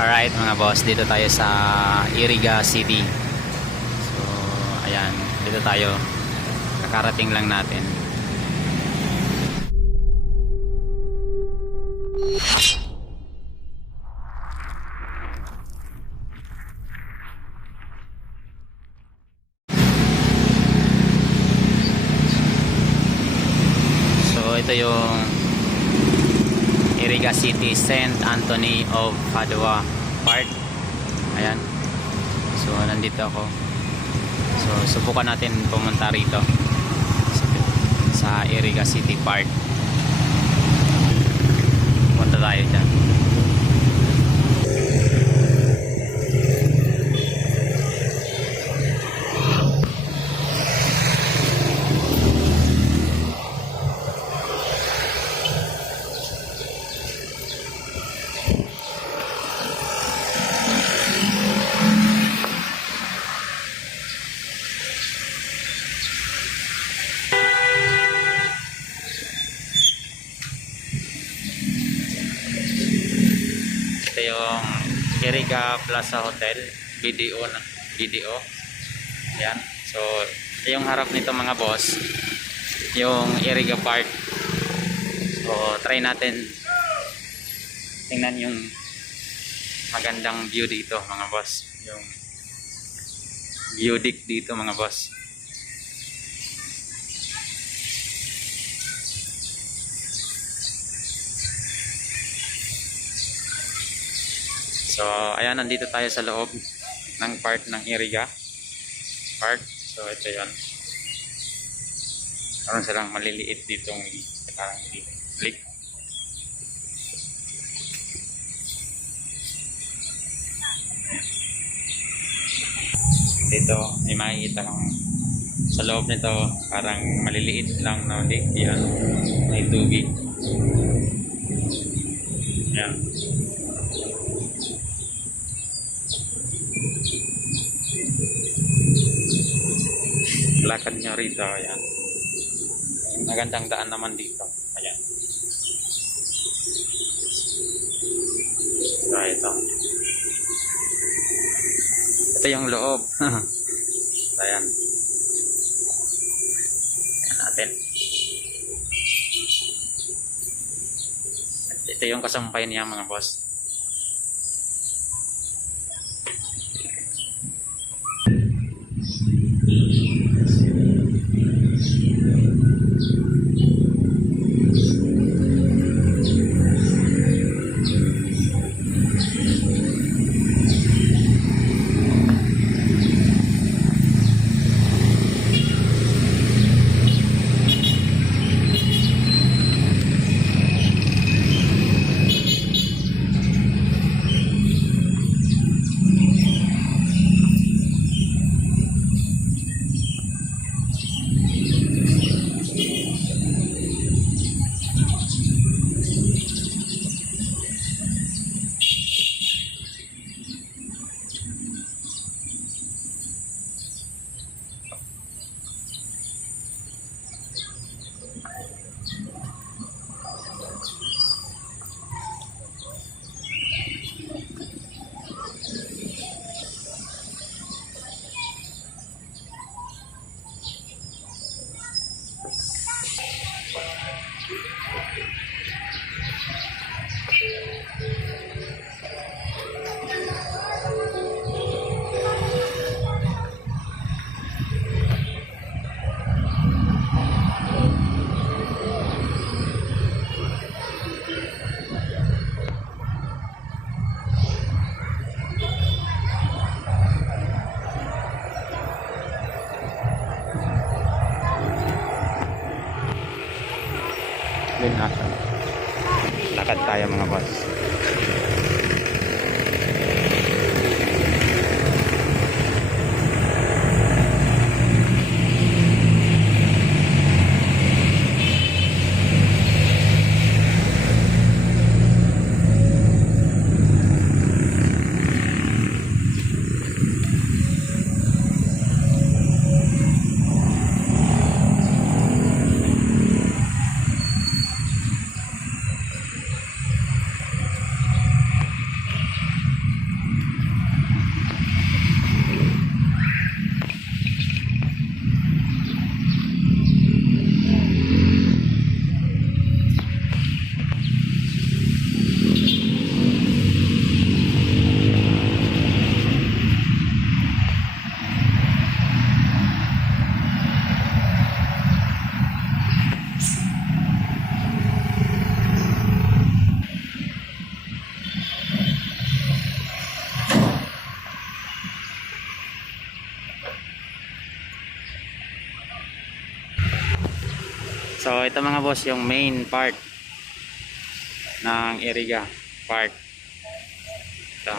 Alright mga boss, dito tayo sa Iriga City. So, ayan, dito tayo. Kakarating lang natin. So, ito yung Iriga City, St. Anthony of Padua Park. Ayan. So nandito ako. So subukan natin pumunta rito sa Iriga City Park. Punta tayo dyan. Ito yung Iriga Plaza Hotel, BDO. Ayan. So, yung harap nito mga boss, yung Iriga Park. So, try natin tingnan yung magandang view dito mga boss. Yung view deck dito mga boss. So, ayan, nandito tayo sa loob ng park ng Iriga Park. So, ito yun. Meron silang maliliit ditong parang lake. Dito, may makikita kang sa loob nito, parang maliliit lang na lake. Yan, may tubig. Yan. Lakad nyo rito, ayan. Magandang daan naman dito, ayan. So, ito yung loob. Ayan. Ayan natin. Ito yung kasampay niya mga boss. So ito mga boss yung main part ng Iriga Park. Ito.